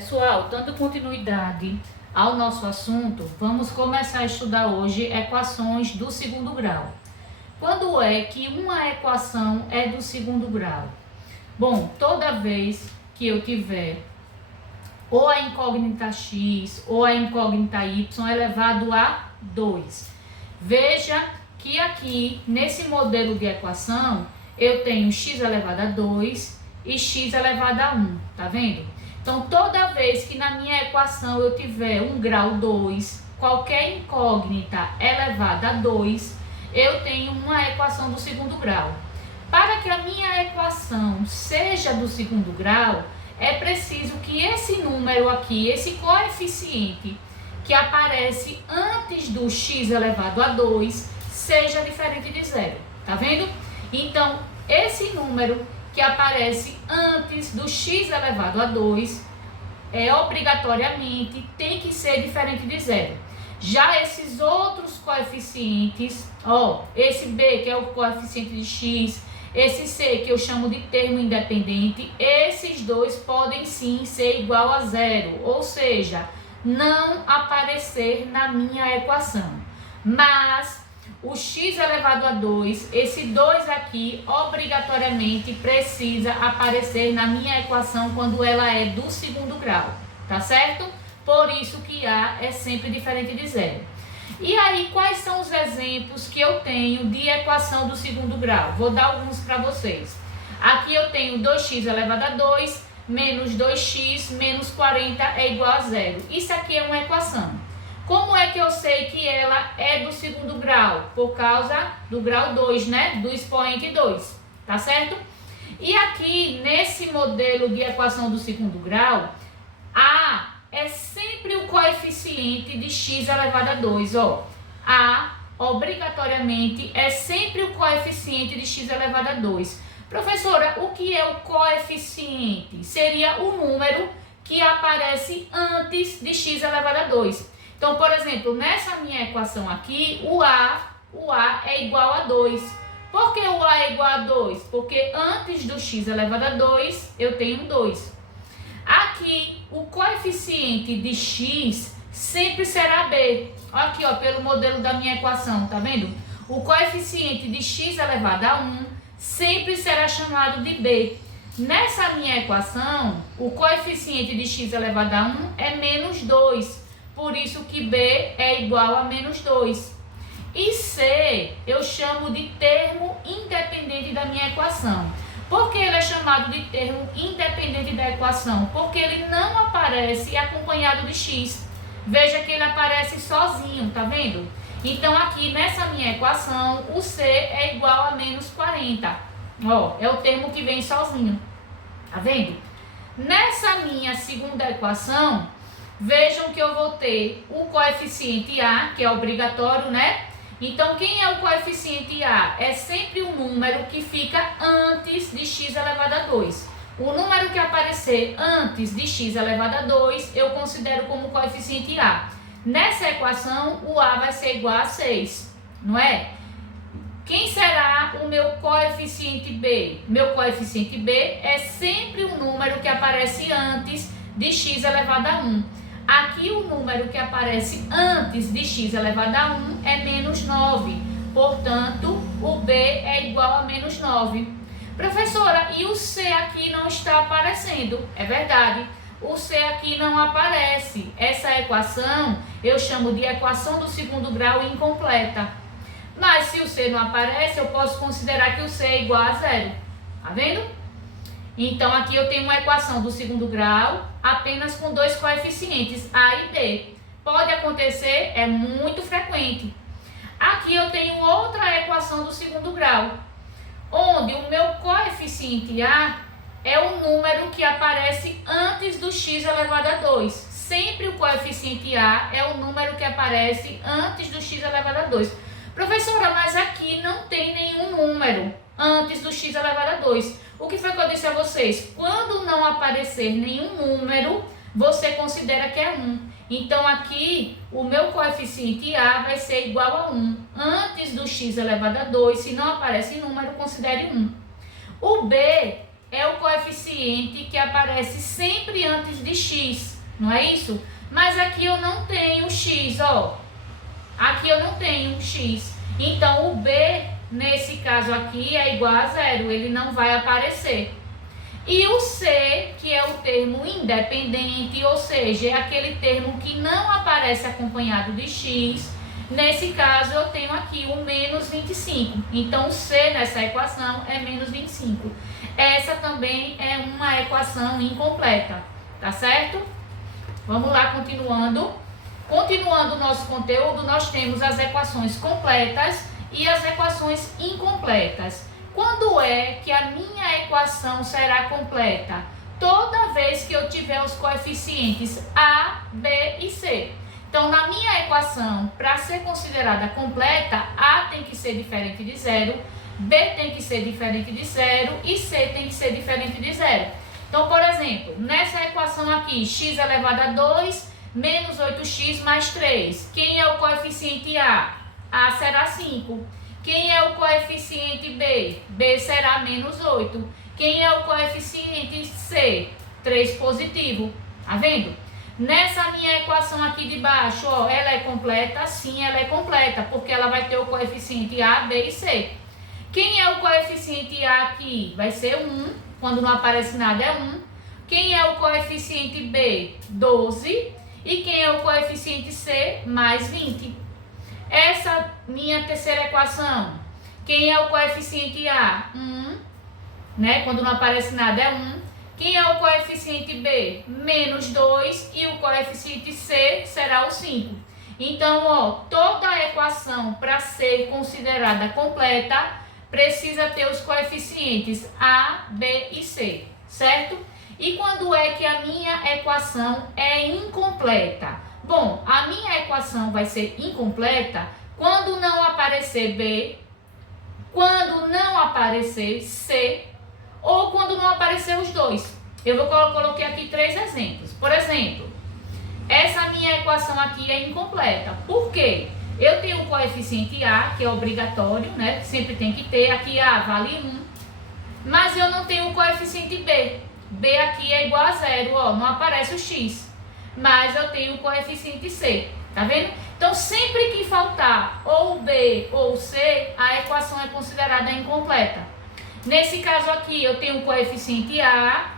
Pessoal, dando continuidade ao nosso assunto, vamos começar a estudar hoje equações do segundo grau. Quando é que uma equação é do segundo grau? Bom, toda vez que eu tiver ou a incógnita x ou a incógnita y elevado a 2. Veja que aqui, nesse modelo de equação, eu tenho x elevado a 2 e x elevado a 1, tá vendo? Então, toda vez que na minha equação eu tiver um grau 2, qualquer incógnita elevada a 2, eu tenho uma equação do segundo grau. Para que a minha equação seja do segundo grau, é preciso que esse número aqui, esse coeficiente que aparece antes do x elevado a 2, seja diferente de zero, tá vendo? Então, esse número que aparece antes do x elevado a 2, obrigatoriamente tem que ser diferente de zero. Já esses outros coeficientes, esse b, que é o coeficiente de x, esse c, que eu chamo de termo independente, esses dois podem sim ser igual a zero, ou seja, não aparecer na minha equação. Mas o x elevado a 2, esse 2 aqui, obrigatoriamente precisa aparecer na minha equação quando ela é do segundo grau, tá certo? Por isso que A é sempre diferente de zero. E aí, quais são os exemplos que eu tenho de equação do segundo grau? Vou dar alguns para vocês. Aqui eu tenho 2x elevado a 2 menos 2x menos 40 é igual a zero. Isso aqui é uma equação. Como é que eu sei que ela é do segundo grau? Por causa do grau 2, né? Do expoente 2, tá certo? E aqui, nesse modelo de equação do segundo grau, A é sempre o coeficiente de x elevado a 2, A, obrigatoriamente, é sempre o coeficiente de x elevado a 2. Professora, o que é o coeficiente? Seria o número que aparece antes de x elevado a 2. Então, por exemplo, nessa minha equação aqui, o A é igual a 2. Por que o A é igual a 2? Porque antes do x elevado a 2, eu tenho 2. Aqui, o coeficiente de x sempre será b. Aqui, pelo modelo da minha equação, tá vendo? O coeficiente de x elevado a 1 sempre será chamado de b. Nessa minha equação, o coeficiente de x elevado a 1 é menos 2. Por isso que b é igual a menos 2. E c eu chamo de termo independente da minha equação. Por que ele é chamado de termo independente da equação? Porque ele não aparece acompanhado de x. Veja que ele aparece sozinho, tá vendo? Então aqui nessa minha equação, o c é igual a menos 40. É o termo que vem sozinho. Tá vendo? Nessa minha segunda equação, vejam que eu vou ter o coeficiente A, que é obrigatório, né? Então, quem é o coeficiente A? É sempre o número que fica antes de x elevado a 2. O número que aparecer antes de x elevado a 2, eu considero como coeficiente A. Nessa equação, o A vai ser igual a 6, não é? Quem será o meu coeficiente B? Meu coeficiente B é sempre o número que aparece antes de x elevado a 1. Aqui o número que aparece antes de x elevado a 1 é menos 9. Portanto, o B é igual a menos 9. Professora, e o C aqui não está aparecendo? É verdade, o C aqui não aparece. Essa equação eu chamo de equação do segundo grau incompleta. Mas se o C não aparece, eu posso considerar que o C é igual a zero. Tá vendo? Então, aqui eu tenho uma equação do segundo grau apenas com dois coeficientes, A e B. Pode acontecer, é muito frequente. Aqui eu tenho outra equação do segundo grau, onde o meu coeficiente A é o número que aparece antes do x elevado a 2. Sempre o coeficiente A é o número que aparece antes do x elevado a 2. Professora, mas aqui não tem nenhum número antes do x elevado a 2. O que foi que eu disse a vocês? Quando não aparecer nenhum número, você considera que é 1. Então, aqui, o meu coeficiente A vai ser igual a 1. Antes do x elevado a 2, se não aparece número, considere 1. O B é o coeficiente que aparece sempre antes de x, não é isso? Mas aqui eu não tenho x, ó. Aqui eu não tenho x. Então, o b, nesse caso aqui, é igual a zero. Ele não vai aparecer. E o c, que é o termo independente, ou seja, é aquele termo que não aparece acompanhado de x. Nesse caso, eu tenho aqui o menos 25. Então, o c nessa equação é menos 25. Essa também é uma equação incompleta, tá certo? Vamos lá, continuando. Continuando o nosso conteúdo, nós temos as equações completas e as equações incompletas. Quando é que a minha equação será completa? Toda vez que eu tiver os coeficientes A, B e C. Então, na minha equação, para ser considerada completa, A tem que ser diferente de zero, B tem que ser diferente de zero e C tem que ser diferente de zero. Então, por exemplo, nessa equação aqui, x elevado a 2 menos 8x mais 3. Quem é o coeficiente A? A será 5. Quem é o coeficiente B? B será menos 8. Quem é o coeficiente C? 3 positivo. Tá vendo? Nessa minha equação aqui de baixo, ó, ela é completa? Sim, ela é completa, porque ela vai ter o coeficiente A, B e C. Quem é o coeficiente A aqui? Vai ser 1, quando não aparece nada é 1. Quem é o coeficiente B? 12. E quem é o coeficiente C? Mais 20. Essa minha terceira equação, quem é o coeficiente A? 1, né? Quando não aparece nada é 1. Quem é o coeficiente B? Menos 2 e o coeficiente C será o 5. Então, ó, toda a equação para ser considerada completa precisa ter os coeficientes A, B e C, certo? E quando é que a minha equação é incompleta? Bom, a minha equação vai ser incompleta quando não aparecer B, quando não aparecer C ou quando não aparecer os dois. Eu coloquei aqui 3 exemplos. Por exemplo, essa minha equação aqui é incompleta. Por quê? Eu tenho o coeficiente A, que é obrigatório, né? Sempre tem que ter. Aqui A vale 1. Mas eu não tenho o coeficiente B. B aqui é igual a zero, ó. Não aparece o X. Mas eu tenho o coeficiente C. Tá vendo? Então, sempre que faltar ou B ou C, a equação é considerada incompleta. Nesse caso aqui, eu tenho o coeficiente A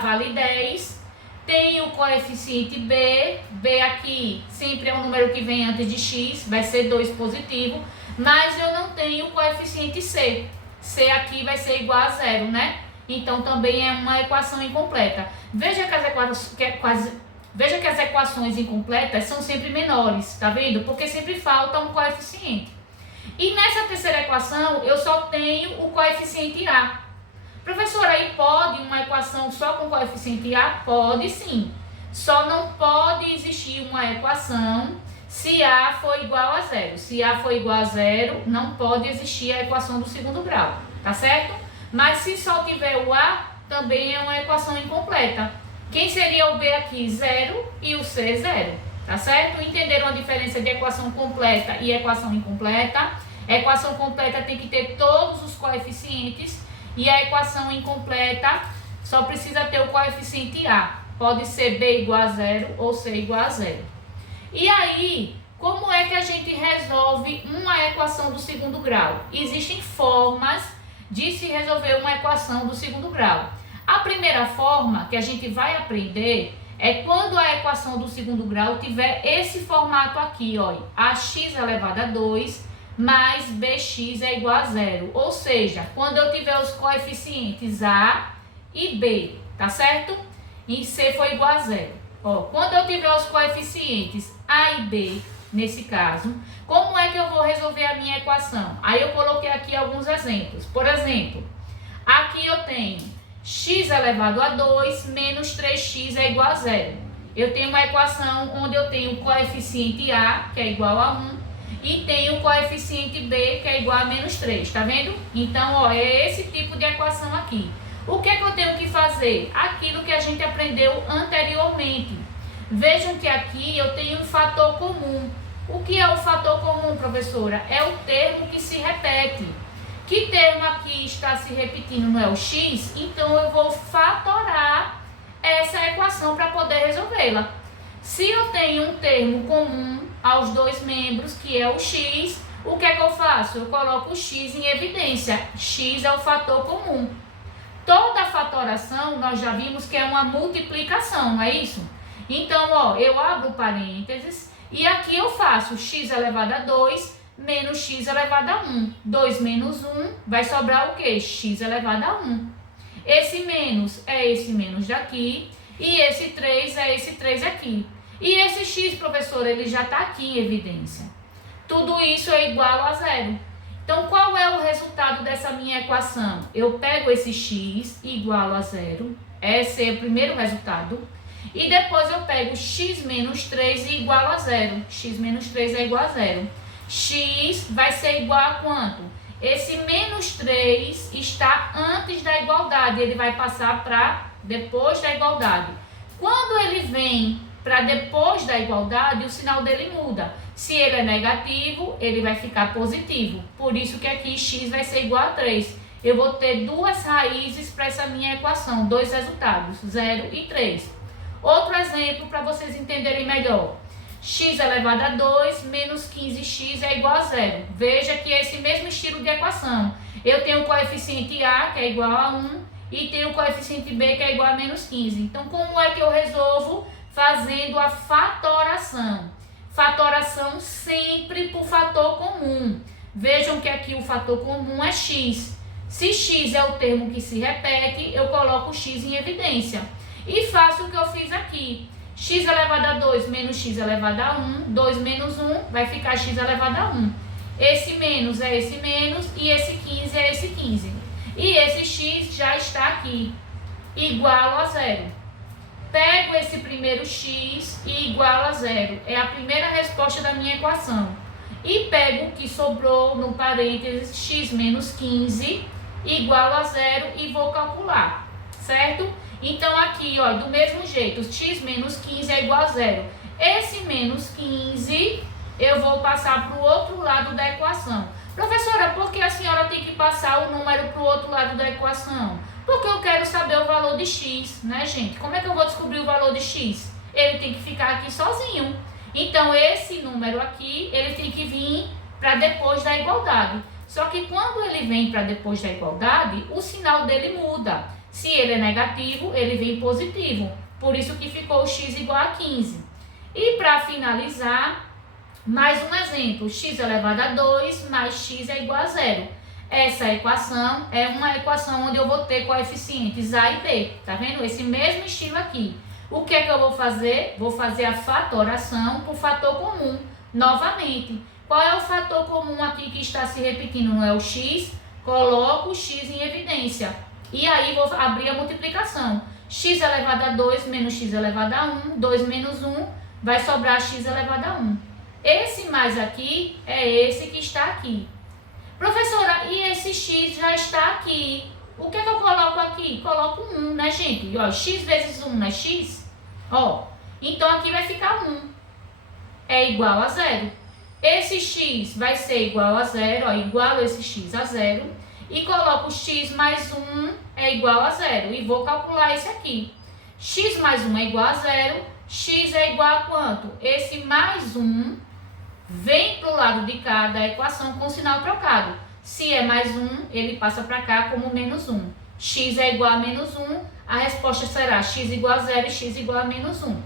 vale 10. Tenho o coeficiente B, B aqui sempre é um número que vem antes de x, vai ser 2 positivo, mas eu não tenho o coeficiente C. C aqui vai ser igual a zero, né? Então também é uma equação incompleta. Veja que as equações incompletas são sempre menores, tá vendo? Porque sempre falta um coeficiente. E nessa terceira equação eu só tenho o coeficiente A. Professora, aí pode uma equação só com coeficiente A? Pode sim. Só não pode existir uma equação se A for igual a zero. Se A for igual a zero, não pode existir a equação do segundo grau, tá certo? Mas se só tiver o A, também é uma equação incompleta. Quem seria o B aqui? Zero e o C zero, tá certo? Entenderam a diferença de equação completa e equação incompleta? A equação completa tem que ter todos os coeficientes e a equação incompleta só precisa ter o coeficiente A. Pode ser B igual a zero ou C igual a zero. E aí, como é que a gente resolve uma equação do segundo grau? Existem formas de se resolver uma equação do segundo grau. A primeira forma que a gente vai aprender é quando a equação do segundo grau tiver esse formato aqui, ó, ax elevado a 2 mais bx é igual a zero. Ou seja, quando eu tiver os coeficientes A e B, tá certo? E C for igual a zero. Ó, quando eu tiver os coeficientes A e B, nesse caso, como é que eu vou resolver a minha equação? Aí eu coloquei aqui alguns exemplos. Por exemplo, aqui eu tenho x elevado a 2 menos 3x é igual a zero. Eu tenho uma equação onde eu tenho o coeficiente A, que é igual a 1, e tenho o coeficiente B, que é igual a menos 3, tá vendo? Então, ó, é esse tipo de equação aqui. O que é que eu tenho que fazer? Aquilo que a gente aprendeu anteriormente. Vejam que aqui eu tenho um fator comum. O que é o fator comum, professora? É o termo que se repete. Que termo aqui está se repetindo, não é o x? Então, eu vou fatorar essa equação para poder resolvê-la. Se eu tenho um termo comum aos dois membros, que é o x, o que é que eu faço? Eu coloco o x em evidência. X é o fator comum. Toda fatoração, nós já vimos que é uma multiplicação, não é isso? Então, ó, eu abro parênteses e aqui eu faço x elevado a 2 menos x elevado a 1. 2 menos 1 vai sobrar o quê? X elevado a 1. Esse menos é esse menos daqui e esse 3 é esse 3 aqui. E esse x, professor, ele já está aqui em evidência. Tudo isso é igual a zero. Então, qual é o resultado dessa minha equação? Eu pego esse x igual a zero. Esse é o primeiro resultado. E depois eu pego x menos 3 igual a zero. X menos 3 é igual a zero. X vai ser igual a quanto? Esse menos 3 está antes da igualdade. Ele vai passar para depois da igualdade. Quando ele vem para depois da igualdade, o sinal dele muda. Se ele é negativo, ele vai ficar positivo. Por isso que aqui x vai ser igual a 3. Eu vou ter duas raízes para essa minha equação, dois resultados, 0 e 3. Outro exemplo para vocês entenderem melhor. X elevado a 2 menos 15x é igual a 0. Veja que é esse mesmo estilo de equação. Eu tenho o coeficiente a, que é igual a 1, e tenho o coeficiente b, que é igual a menos 15. Então, como é que eu resolvo? Fazendo a fatoração. Fatoração sempre por fator comum. Vejam que aqui o fator comum é x. Se x é o termo que se repete, eu coloco x em evidência. E faço o que eu fiz aqui. X elevado a 2 menos x elevado a 1. 2 menos 1 vai ficar x elevado a 1. Esse menos é esse menos e esse 15 é esse 15. E esse x já está aqui, igual a zero. Pego esse primeiro x e igual a zero. É a primeira resposta da minha equação. E pego o que sobrou no parênteses x menos 15 igual a zero e vou calcular, certo? Então aqui, ó, do mesmo jeito, x menos 15 é igual a zero. Esse menos 15 eu vou passar para o outro lado da equação. Professora, por que a senhora tem que passar o número para o outro lado da equação? Porque eu quero saber o valor de x, né, gente? Como é que eu vou descobrir o valor de x? Ele tem que ficar aqui sozinho. Então, esse número aqui, ele tem que vir para depois da igualdade. Só que quando ele vem para depois da igualdade, o sinal dele muda. Se ele é negativo, ele vem positivo. Por isso que ficou x igual a 15. E para finalizar, mais um exemplo. X elevado a 2 mais x é igual a zero. Essa equação é uma equação onde eu vou ter coeficientes a e b. Tá vendo? Esse mesmo estilo aqui. O que é que eu vou fazer? Vou fazer a fatoração por fator comum. Novamente, qual é o fator comum aqui que está se repetindo? Não é o x? Coloco o x em evidência. E aí vou abrir a multiplicação. X elevado a 2 menos x elevado a 1. 2 menos 1 vai sobrar x elevado a 1. Esse mais aqui é esse que está aqui. Professora, e esse x já está aqui. O que é que eu coloco aqui? Coloco 1, né, gente? Ó, x vezes 1 não é x? Ó, então aqui vai ficar 1. É igual a zero. Esse x vai ser igual a zero, ó, igual esse x a zero. E coloco x mais 1 é igual a zero. E vou calcular esse aqui. X mais 1 é igual a zero. X é igual a quanto? Esse mais 1 vem para o lado de cá da equação com o sinal trocado. Se é mais 1, ele passa para cá como menos 1. X é igual a menos 1, a resposta será x igual a 0 e x igual a menos 1.